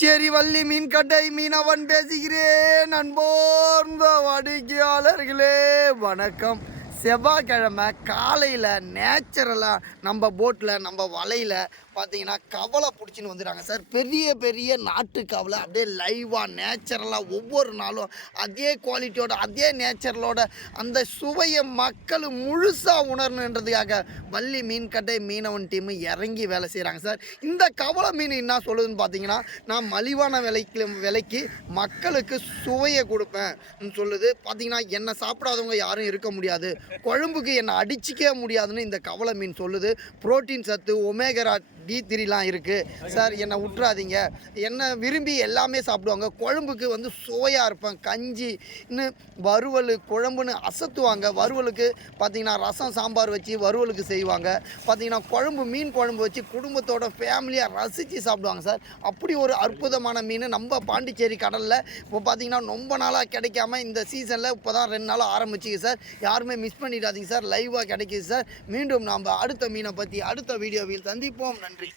பாண்டிச்சேரி வள்ளி மீன் கடை மீனவன் பேசுகிறேன். அன்போர்ந்த வாடிக்கையாளர்களே வணக்கம். செவ்வாய்க்கிழமை காலையில் நேச்சுரலாக நம்ம போட்டில் நம்ம வலையில் பார்த்தீங்கன்னா கவலை பிடிச்சின்னு வந்துடுறாங்க சார். பெரிய பெரிய நாட்டு கவலை அப்படியே லைவாக நேச்சுரலாக ஒவ்வொரு நாளும் அதே குவாலிட்டியோட அதே நேச்சுரலோட அந்த சுவையை மக்கள் முழுசாக உணரணுன்றதுக்காக வள்ளி மீன் கடை மீனவன் டீமு இறங்கி வேலை செய்கிறாங்க சார். இந்த கவலை மீன் என்ன சொல்லுதுன்னு பார்த்தீங்கன்னா, நான் மலிவான விலைக்கு மக்களுக்கு சுவையை கொடுப்பேன் சொல்லுது. பார்த்தீங்கன்னா என்னை சாப்பிடாதவங்க யாரும் இருக்க முடியாது, குழம்புக்கு என்னை அடிச்சிக்கவே முடியாதுன்னு இந்த கவலை மீன் சொல்லுது. புரோட்டீன் சத்து ஒமேகா D3லாம் இருக்குது சார், என்னை விட்டுறாதீங்க, என்னை விரும்பி எல்லாமே சாப்பிடுவாங்க, குழம்புக்கு வந்து சுவையாக இருப்பேன், கஞ்சி இன்னும் வறுவல் குழம்புன்னு அசத்துவாங்க. வறுவலுக்கு பார்த்திங்கன்னா ரசம் சாம்பார் வச்சு வறுவலுக்கு செய்வாங்க. பார்த்திங்கன்னா குழம்பு மீன் குழம்பு வச்சு குடும்பத்தோட ஃபேமிலியாக ரசித்து சாப்பிடுவாங்க சார். அப்படி ஒரு அற்புதமான மீன் நம்ம பாண்டிச்சேரி கடலில் இப்போ பார்த்திங்கன்னா ரொம்ப நாளாக கிடைக்காம இந்த சீசனில் இப்போ தான் 2 நாளாக ஆரம்பிச்சிங்க சார். யாருமே மிஸ் பண்ணிடாதீங்க சார், லைவாக கிடைக்கிது சார். மீண்டும் நாம் அடுத்த மீனை பற்றி அடுத்த வீடியோவில் சந்திப்போம். நன்றி.